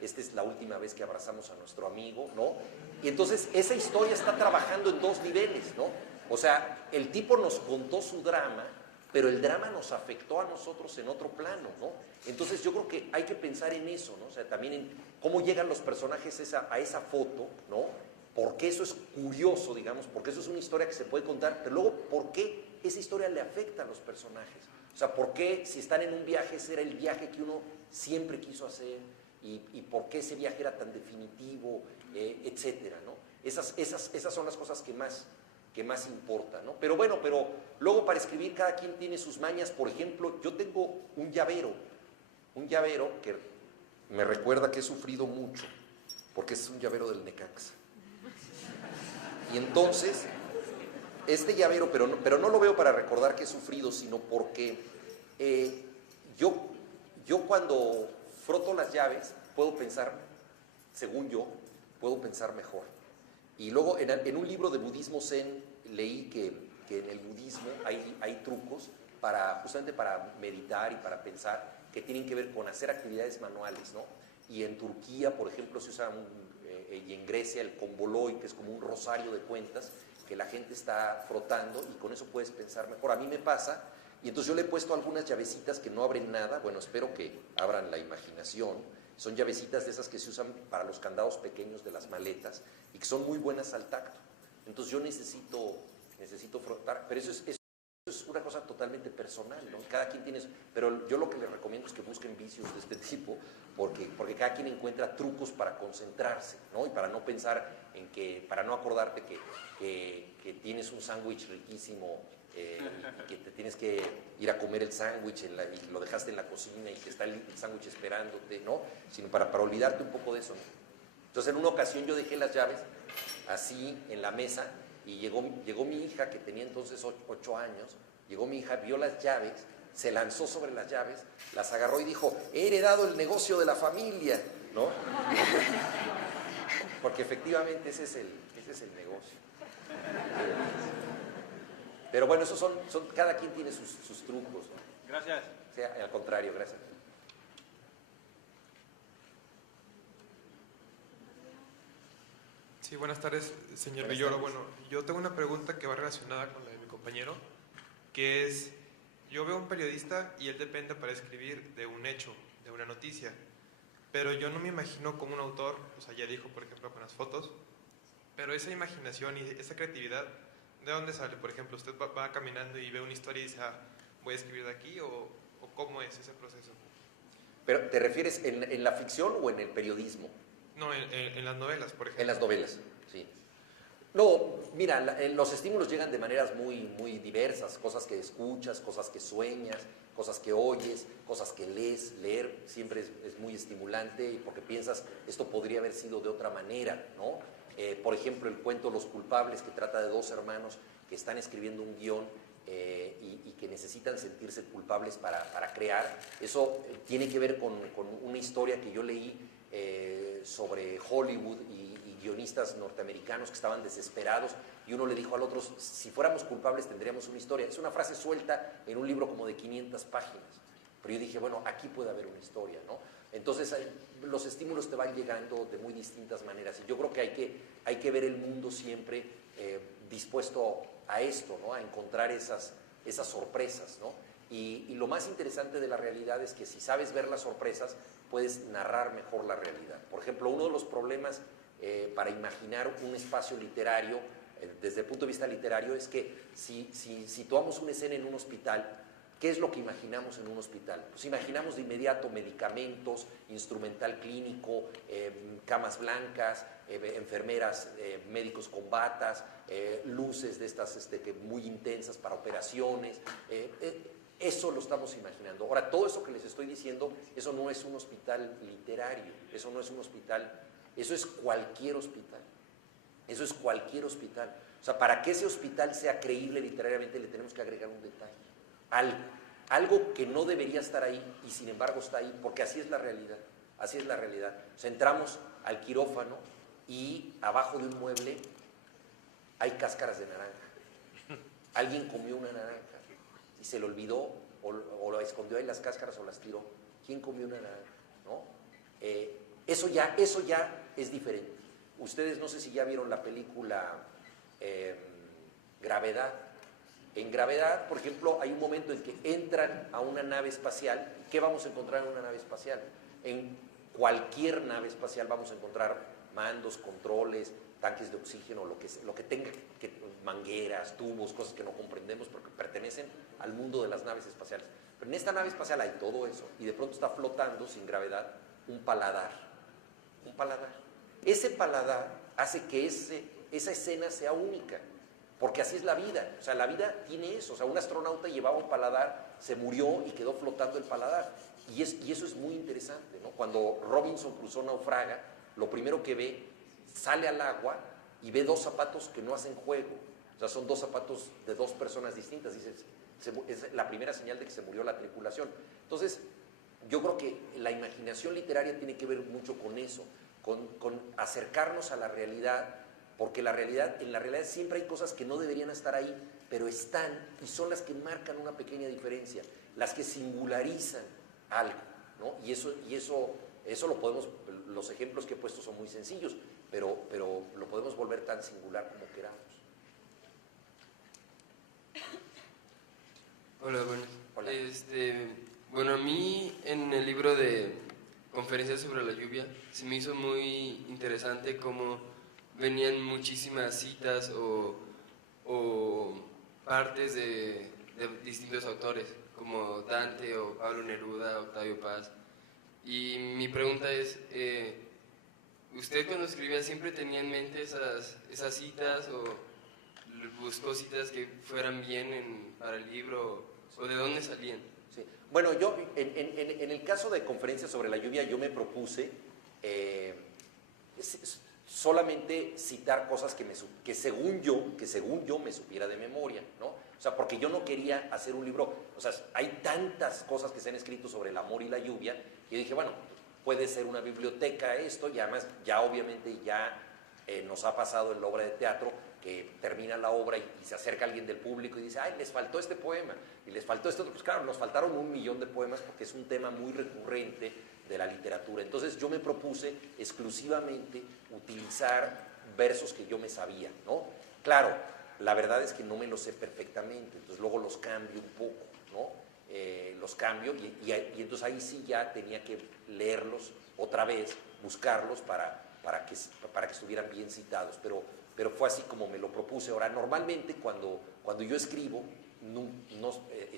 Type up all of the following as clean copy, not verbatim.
esta es la última vez que abrazamos a nuestro amigo, ¿no? Y entonces esa historia está trabajando en dos niveles, ¿no? O sea, el tipo nos contó su drama, pero el drama nos afectó a nosotros en otro plano, ¿no? Entonces yo creo que hay que pensar en eso, ¿no? O sea, también en cómo llegan los personajes a esa foto, ¿no? Porque eso es curioso, digamos, porque eso es una historia que se puede contar, pero luego, ¿por qué esa historia le afecta a los personajes? O sea, ¿por qué si están en un viaje, ese era el viaje que uno siempre quiso hacer? ¿Y por qué ese viaje era tan definitivo? Etcétera, ¿no? Esas son las cosas que más importan, ¿no? Pero bueno, pero luego para escribir cada quien tiene sus mañas. Por ejemplo, yo tengo un llavero que me recuerda que he sufrido mucho, porque es un llavero del Necaxa. Y entonces, este llavero, pero no lo veo para recordar que he sufrido, sino porque yo cuando froto las llaves puedo pensar, según yo, puedo pensar mejor. Y luego en un libro de budismo zen leí que en el budismo hay trucos justamente para meditar y para pensar, que tienen que ver con hacer actividades manuales, ¿no? Y en Turquía, por ejemplo, se usa y en Grecia el komboloi, que es como un rosario de cuentas que la gente está frotando, y con eso puedes pensar mejor. A mí me pasa, y entonces yo le he puesto algunas llavecitas que no abren nada. Bueno, espero que abran la imaginación. Son llavecitas de esas que se usan para los candados pequeños de las maletas y que son muy buenas al tacto. Entonces yo necesito frotar, pero eso es una cosa totalmente personal, ¿no? Cada quien tiene eso. Pero yo lo que les recomiendo es que busquen vicios de este tipo, porque cada quien encuentra trucos para concentrarse, ¿no? Y para no pensar para no acordarte que tienes un sándwich riquísimo, y que te tienes que ir a comer el sándwich y lo dejaste en la cocina y que está el sándwich esperándote, ¿no? Sino para olvidarte un poco de eso, ¿no? Entonces, en una ocasión yo dejé las llaves así en la mesa, y llegó mi hija, que tenía entonces 8 años. Llegó mi hija, vio las llaves, se lanzó sobre las llaves, las agarró y dijo: he heredado el negocio de la familia, ¿no? Porque efectivamente ese es el negocio. Pero bueno, esos son cada quien tiene sus trucos, ¿no? Gracias. O sea, al contrario, gracias. Sí, buenas tardes, señor Buenas Villoro. tardes. Bueno, yo tengo una pregunta que va relacionada con la de mi compañero, que es, yo veo un periodista y él depende para escribir de un hecho, de una noticia, pero yo no me imagino como un autor, o sea, ya dijo, por ejemplo, con las fotos, pero esa imaginación y esa creatividad, ¿de dónde sale? Por ejemplo, usted va caminando y ve una historia y dice: voy a escribir de aquí, o ¿cómo es ese proceso? ¿Pero te refieres en la ficción o en el periodismo? No, en las novelas, por ejemplo. En las novelas, sí. No, mira, los estímulos llegan de maneras muy, muy diversas. Cosas que escuchas, cosas que sueñas, cosas que oyes, cosas que lees. Leer siempre es muy estimulante, porque piensas, esto podría haber sido de otra manera, ¿no? Por ejemplo, el cuento Los culpables, que trata de dos hermanos que están escribiendo un guión, y que necesitan sentirse culpables para crear. Eso tiene que ver con una historia que yo leí sobre Hollywood y guionistas norteamericanos que estaban desesperados, y uno le dijo al otro: si fuéramos culpables tendríamos una historia. Es una frase suelta en un libro como de 500 páginas, pero yo dije, bueno, aquí puede haber una historia, ¿no? Entonces los estímulos te van llegando de muy distintas maneras, y yo creo que hay que ver el mundo siempre dispuesto a esto, ¿no? A encontrar esas sorpresas, ¿no? Y lo más interesante de la realidad es que si sabes ver las sorpresas, puedes narrar mejor la realidad. Por ejemplo, uno de los problemas para imaginar un espacio literario, desde el punto de vista literario, es que si situamos una escena en un hospital, ¿qué es lo que imaginamos en un hospital? Pues imaginamos de inmediato medicamentos, instrumental clínico, camas blancas, enfermeras, médicos con batas, luces de estas muy intensas para operaciones. Eso lo estamos imaginando. Ahora, todo eso que les estoy diciendo, eso no es un hospital literario, eso no es un hospital, eso es cualquier hospital. Eso es cualquier hospital. O sea, para que ese hospital sea creíble literariamente, le tenemos que agregar un detalle. Algo que no debería estar ahí, y sin embargo está ahí, porque así es la realidad. Así es la realidad. O sea, entramos al quirófano y abajo de un mueble hay cáscaras de naranja. Alguien comió una naranja y se le olvidó, o lo escondió ahí las cáscaras, o las tiró. ¿Quién comió una naranja? ¿No? Eso ya es diferente. Ustedes no sé si ya vieron la película Gravedad. En Gravedad, por ejemplo, hay un momento en que entran a una nave espacial. ¿Qué vamos a encontrar en una nave espacial? En cualquier nave espacial vamos a encontrar mandos, controles, tanques de oxígeno, lo que tenga, mangueras, tubos, cosas que no comprendemos porque pertenecen al mundo de las naves espaciales. Pero en esta nave espacial hay todo eso y de pronto está flotando sin gravedad un paladar. Un paladar. Ese paladar hace que esa escena sea única. Porque así es la vida, o sea, la vida tiene eso, o sea, un astronauta llevaba un paladar, se murió y quedó flotando el paladar, y eso es muy interesante, ¿no? Cuando Robinson Crusoe naufraga, lo primero que ve, sale al agua y ve dos zapatos que no hacen juego, o sea, son dos zapatos de dos personas distintas, dice, es la primera señal de que se murió la tripulación. Entonces, yo creo que la imaginación literaria tiene que ver mucho con eso, con acercarnos a la realidad, porque en la realidad siempre hay cosas que no deberían estar ahí, pero están y son las que marcan una pequeña diferencia, las que singularizan algo, ¿no? Y eso lo podemos, los ejemplos que he puesto son muy sencillos, pero lo podemos volver tan singular como queramos. Hola, buenas. Hola. Bueno, a mí en el libro de Conferencias sobre la lluvia se me hizo muy interesante cómo venían muchísimas citas o partes de distintos autores, como Dante o Pablo Neruda, Octavio Paz. Y mi pregunta es, ¿usted cuando escribía siempre tenía en mente esas citas o buscó citas que fueran bien para el libro o de dónde salían? Sí. Bueno, yo en el caso de Conferencias sobre la lluvia yo me propuse solamente citar cosas que según yo me supiera de memoria, ¿no? O sea, porque yo no quería hacer un libro, o sea, hay tantas cosas que se han escrito sobre el amor y la lluvia, y yo dije, bueno, puede ser una biblioteca esto, y además ya obviamente nos ha pasado en la obra de teatro, que termina la obra y se acerca alguien del público y dice, ay, les faltó este poema, y les faltó esto, pues claro, nos faltaron 1.000.000 de poemas porque es un tema muy recurrente de la literatura. Entonces yo me propuse exclusivamente utilizar versos que yo me sabía, ¿no? Claro, la verdad es que no me los sé perfectamente, entonces luego los cambio un poco, ¿no? Los cambio y entonces ahí sí ya tenía que leerlos otra vez, buscarlos para que estuvieran bien citados, pero fue así como me lo propuse. Ahora, normalmente cuando yo escribo,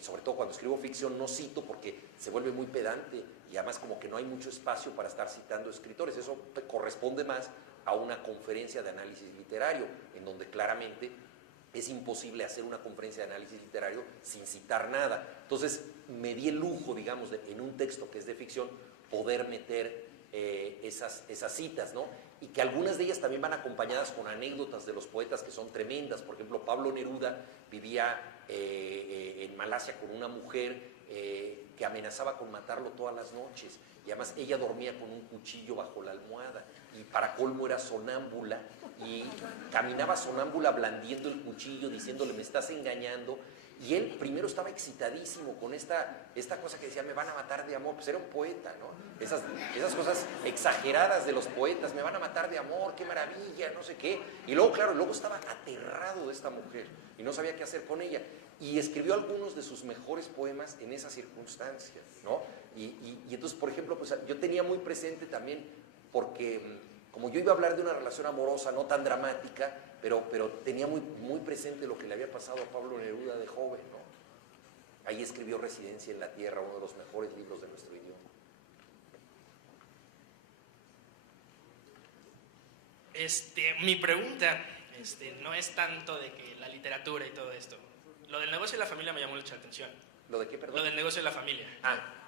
sobre todo cuando escribo ficción, no cito porque se vuelve muy pedante y además como que no hay mucho espacio para estar citando escritores. Eso corresponde más a una conferencia de análisis literario, en donde claramente es imposible hacer una conferencia de análisis literario sin citar nada. Entonces me di el lujo, digamos, en un texto que es de ficción, poder meter esas citas, ¿no? Y que algunas de ellas también van acompañadas con anécdotas de los poetas que son tremendas. Por ejemplo, Pablo Neruda vivía en Malasia con una mujer que amenazaba con matarlo todas las noches, y además ella dormía con un cuchillo bajo la almohada, y para colmo era sonámbula, y caminaba sonámbula blandiendo el cuchillo, diciéndole, me estás engañando. Y él primero estaba excitadísimo con esta cosa que decía, me van a matar de amor, pues era un poeta, ¿no? Esas cosas exageradas de los poetas, me van a matar de amor, qué maravilla, no sé qué. Y luego, claro, luego estaba aterrado de esta mujer y no sabía qué hacer con ella. Y escribió algunos de sus mejores poemas en esas circunstancias, ¿no? Y entonces, por ejemplo, pues yo tenía muy presente también, porque como yo iba a hablar de una relación amorosa no tan dramática, pero tenía muy, muy presente lo que le había pasado a Pablo Neruda de joven, ¿no? Ahí escribió Residencia en la Tierra, uno de los mejores libros de nuestro idioma. Mi pregunta no es tanto de que la literatura y todo esto. Lo del negocio de la familia me llamó mucho la atención. ¿Lo de qué, perdón? Lo del negocio de la familia.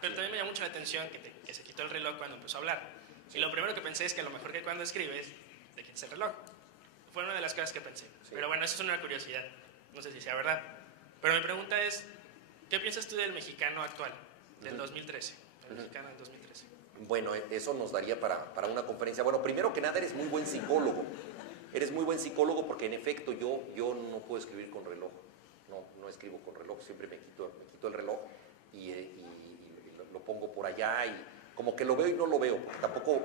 Pero sí. también me llamó mucho la atención que se quitó el reloj cuando empezó a hablar. Sí. Y lo primero que pensé es que a lo mejor que cuando escribes, te quites el reloj. Fue una de las cosas que pensé. Sí. Pero bueno, eso es una curiosidad. No sé si sea verdad. Pero mi pregunta es, ¿qué piensas tú del mexicano actual, del 2013? El mexicano del 2013. Bueno, eso nos daría para una conferencia. Bueno, primero que nada, eres muy buen psicólogo. Eres muy buen psicólogo porque en efecto yo no puedo escribir con reloj. No escribo con reloj, siempre me quito el reloj y lo pongo por allá como que lo veo y no lo veo, tampoco